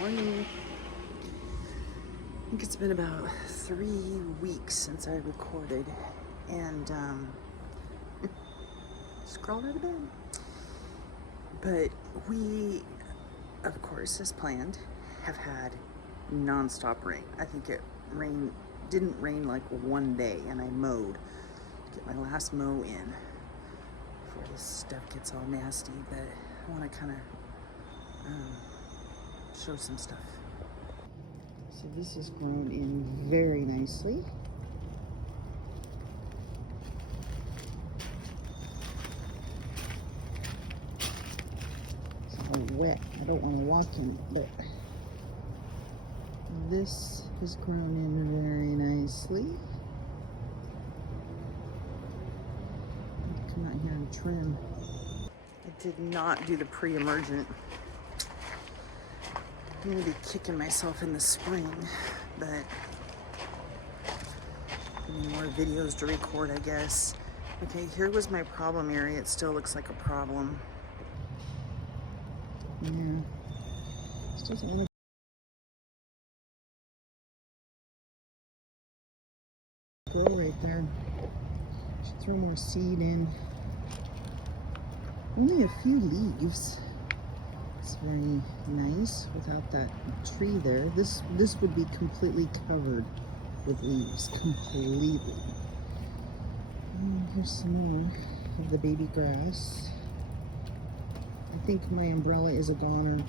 morning. I think it's been about 3 weeks since I recorded and just crawled out of bed. But we, of course, as planned, have had non-stop rain. I think it didn't rain like one day, and I mowed to get my last mow in before this stuff gets all nasty. But I want to kind of show some stuff. So this has grown in very nicely. It's all wet. I don't want to walk in, but this has grown in very nicely. Come out here and trim. I did not do the pre-emergent. I'm gonna be kicking myself in the spring, but any more videos to record, I guess. Okay, here was my problem area. It still looks like a problem. Yeah, this doesn't want to grow right there. Should throw more seed in. Only a few leaves. It's very nice without that tree there. This would be completely covered with leaves, completely. And here's some more of the baby grass. I think my umbrella is a goner.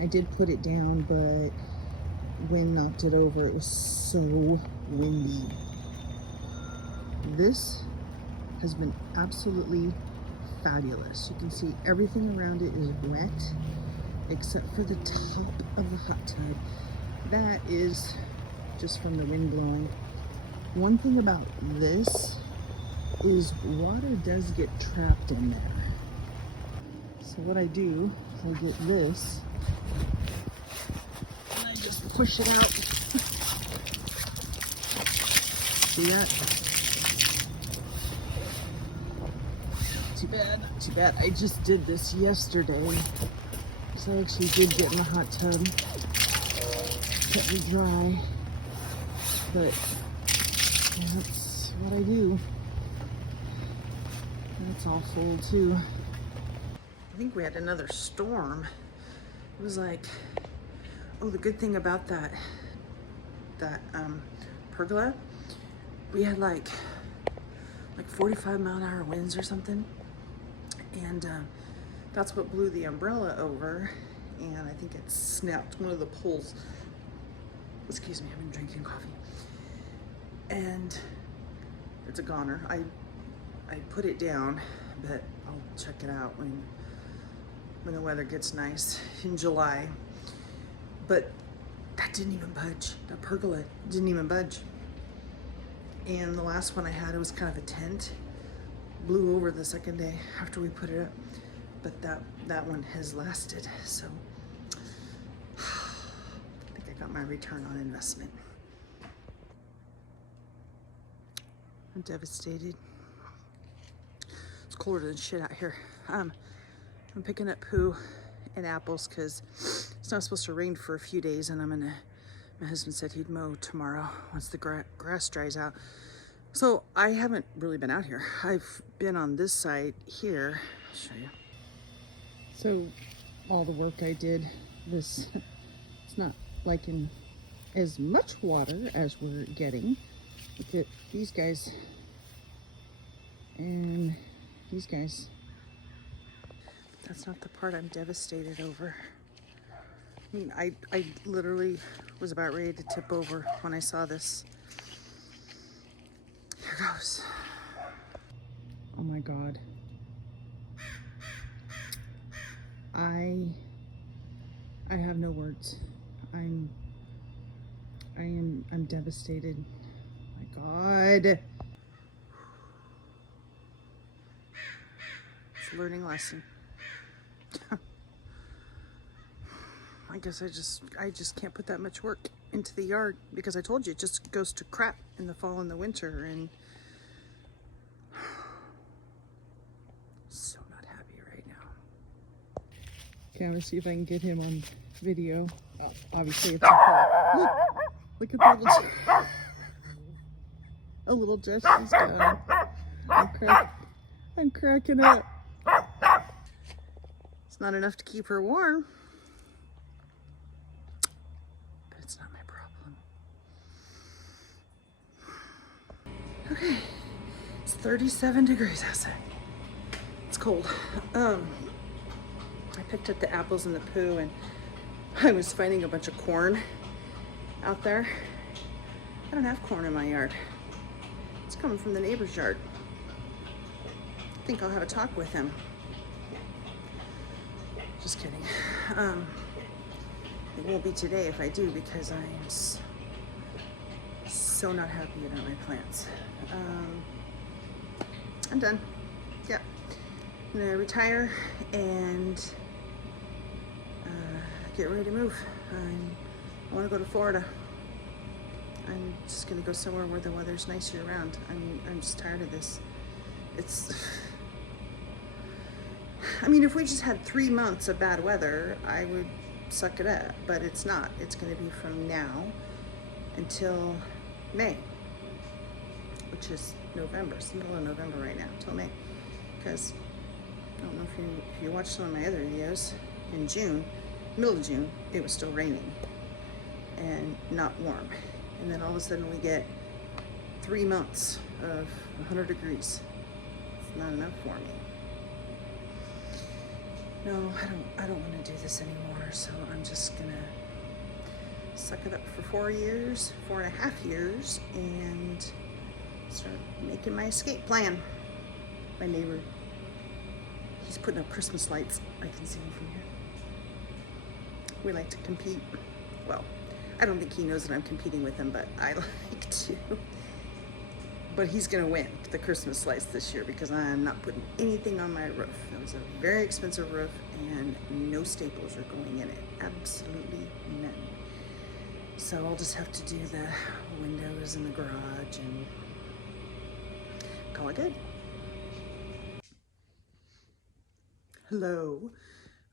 I did put it down, but wind knocked it over. It was so windy. This has been absolutely fabulous. You can see everything around it is wet except for the top of the hot tub. That is just from the wind blowing. One thing about this is water does get trapped in there. So what I do is I get this and I just push it out. See that? Not too bad. I just did this yesterday. So I actually did get in the hot tub. Kept me dry. But yeah, that's what I do. That's all full too. I think we had another storm. It was like, oh, the good thing about that pergola, we had like 45-mile-an-hour winds or something. And that's what blew the umbrella over, and I think it snapped one of the poles. Excuse me, I've been drinking coffee. And it's a goner. I put it down, but I'll check it out when the weather gets nice in July. But that didn't even budge. That pergola didn't even budge. And the last one I had, it was kind of a tent. Blew over the second day after we put it up, but that one has lasted. So I think I got my return on investment. I'm devastated. It's colder than shit out here. I'm picking up poo and apples because it's not supposed to rain for a few days, and my husband said he'd mow tomorrow once the grass dries out. So I haven't really been out here. I've been on this side here. I'll show you. So all the work I did, it's not like in as much water as we're getting. Look at these guys and these guys. That's not the part I'm devastated over. I mean, I literally was about ready to tip over when I saw this. Here goes. Oh my God. I have no words. I'm devastated. My God. It's a learning lesson. I guess I just can't put that much work into the yard because I told you it just goes to crap in the fall and the winter, and so not happy right now. Okay, I'm gonna see if I can get him on video. Oh, obviously it's a car. Look at the little dress she's got. I'm cracking up. It's not enough to keep her warm, but it's not my problem. Okay, it's 37 degrees outside. It's cold. I picked up the apples and the poo, and I was finding a bunch of corn out there. I don't have corn in my yard. It's coming from the neighbor's yard. I think I'll have a talk with him. Just kidding. It won't be today if I do, because I'm so not happy about my plants. I'm done. Yep. I'm gonna retire and get ready to move. I want to go to Florida. I'm just gonna go somewhere where the weather's nice year round. I'm just tired of this. I mean, if we just had 3 months of bad weather, I would suck it up, but it's not. It's gonna be from now until May, which is November. It's the middle of November right now, until May. Because I don't know if you watched some of my other videos, in June, middle of June, it was still raining and not warm. And then all of a sudden we get 3 months of 100 degrees. It's not enough for me. No, I don't want to do this anymore, so I'm just gonna suck it up for 4.5 years, and start making my escape plan. My neighbor, he's putting up Christmas lights. I can see him from here. We like to compete. Well, I don't think he knows that I'm competing with him, but I like to. But he's gonna win the Christmas lights this year because I'm not putting anything on my roof. It was a very expensive roof and no staples are going in it. Absolutely none. So I'll just have to do the windows in the garage and call it good. Hello.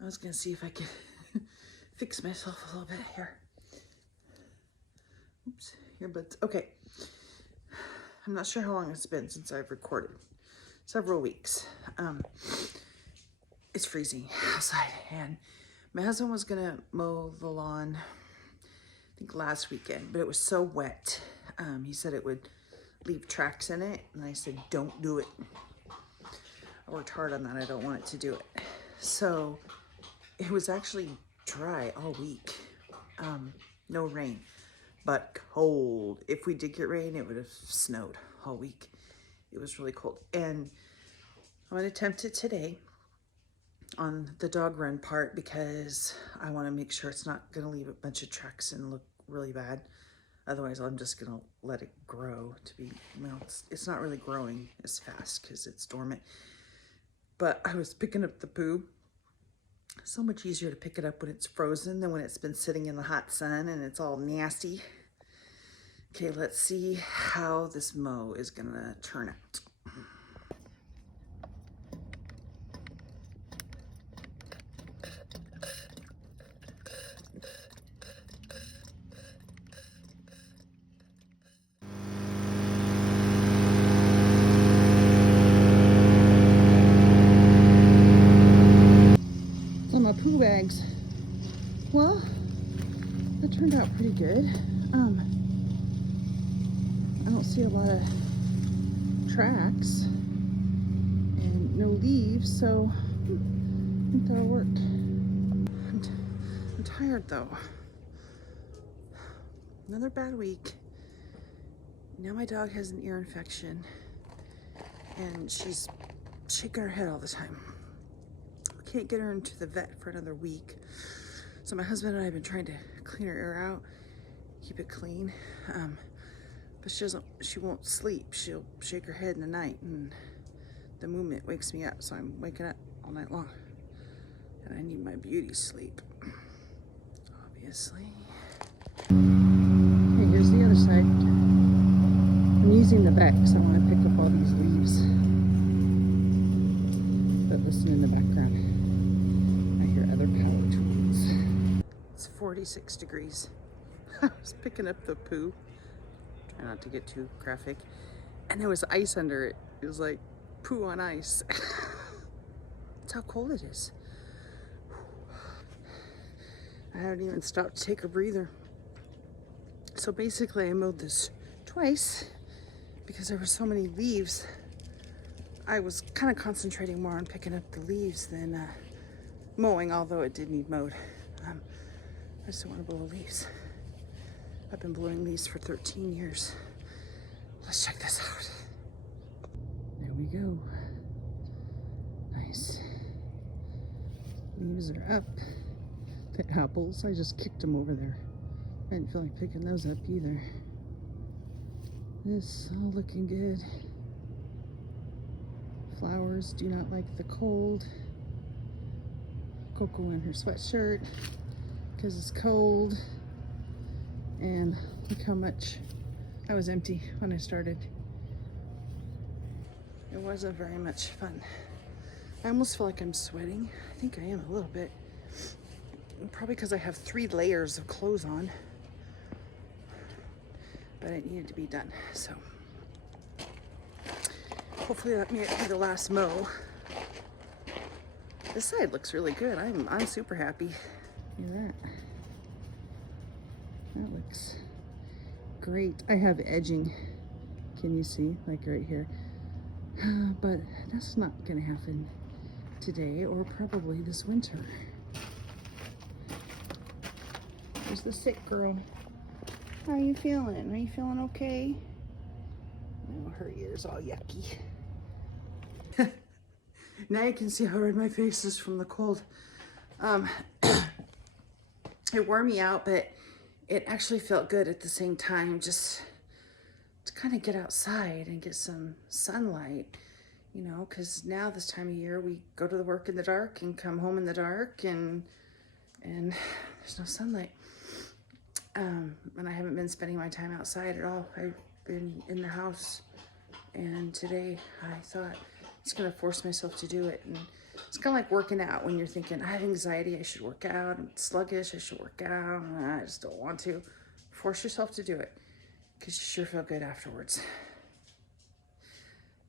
I was gonna see if I could fix myself a little bit here. Oops, earbuds. Okay. I'm not sure how long it's been since I've recorded. Several weeks. It's freezing outside, and my husband was gonna mow the lawn, I think last weekend, but it was so wet. He said it would leave tracks in it, and I said, don't do it. I worked hard on that. I don't want it to do it. So it was actually dry all week. No rain, but cold. If we did get rain, it would have snowed all week. It was really cold. And I'm gonna attempt it today on the dog run part because I wanna make sure it's not gonna leave a bunch of tracks and look really bad. Otherwise, I'm just gonna let it grow to be, well, it's not really growing as fast because it's dormant. But I was picking up the poo. So much easier to pick it up when it's frozen than when it's been sitting in the hot sun and it's all nasty. Okay, let's see how this mow is gonna turn out. My poo bags. Well, that turned out pretty good. I don't see a lot of tracks and no leaves, so I think that'll work. I'm tired though. Another bad week. Now my dog has an ear infection and she's shaking her head all the time. Can't get her into the vet for another week. So my husband and I have been trying to clean her ear out, keep it clean. But she won't sleep. She'll shake her head in the night and the movement wakes me up. So I'm waking up all night long and I need my beauty sleep, obviously. Okay, here's the other side. I'm using the back because I want to pick up all these leaves. But listen in the background. I hear other power. It's 46 degrees. I was picking up the poo. Try not to get too graphic. And there was ice under it. It was like poo on ice. That's how cold it is. I haven't even stopped to take a breather. So basically I mowed this twice because there were so many leaves. I was kind of concentrating more on picking up the leaves than mowing, although it did need mowed. I just don't want to blow leaves. I've been blowing leaves for 13 years. Let's check this out. There we go. Nice. Leaves are up. The apples, I just kicked them over there. I didn't feel like picking those up either. This all looking good. Flowers do not like the cold. Coco in her sweatshirt because it's cold. And look how much I was empty when I started. It wasn't very much fun. I almost feel like I'm sweating. I think I am a little bit. Probably because I have 3 layers of clothes on. But it needed to be done, so hopefully that may be the last mow. This side looks really good. I'm super happy. Look at that. That looks great. I have edging. Can you see? Like right here. But that's not gonna happen today or probably this winter. There's the sick girl. How are you feeling? Are you feeling okay? Oh, her ear's all yucky. Now you can see how red my face is from the cold. It wore me out, but it actually felt good at the same time, just to kind of get outside and get some sunlight, you know, because now this time of year we go to the work in the dark and come home in the dark and there's no sunlight. And I haven't been spending my time outside at all. I've been in the house, and today I thought it's gonna force myself to do it. And it's kind of like working out when you're thinking, I have anxiety, I should work out. I'm sluggish, I should work out. I just don't want to. Force yourself to do it, because you sure feel good afterwards.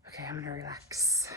Okay, I'm gonna relax.